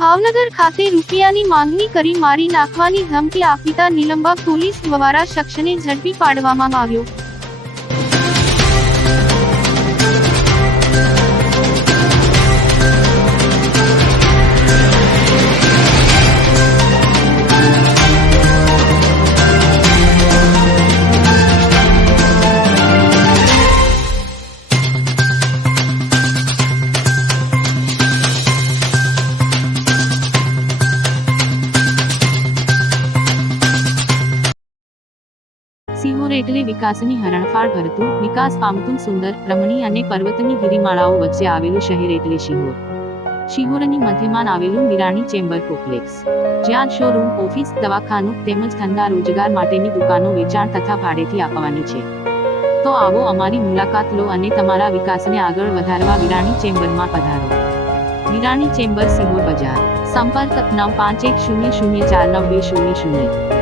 ભાવનગર ખાતે રૂપિયાની માંગણી કરી મારી નાખવાની ધમકી આપતા નિલંબા પોલીસ દ્વારા શખ્સને ઝડપી પાડવામાં આવ્યો। સિહોર એટલે વિકાસની હરણફાળ ભરતું, વિકાસ પામતું સુંદર, રમણીય અને પર્વતની ગિરિમાળાઓ વચ્ચે આવેલું શહેર એટલે શિહોર। શિહોરની મધ્યમાં આવેલું નિરાણી ચેમ્બર કોમ્પ્લેક્સ, જ્યાં શોરૂમ, ઓફિસ, દવાખાનું તેમજ ધંધા રોજગાર માટેની દુકાનો વેચાણ તથા ભાડેથી આપવાની છે। તો આવો અમારી મુલાકાત લો અને તમારા વિકાસને આગળ વધારવા વિરાણી ચેમ્બરમાં પધારો। વિરાણી ચેમ્બર, સિહોર બજાર। સંપર્ક 9510049200।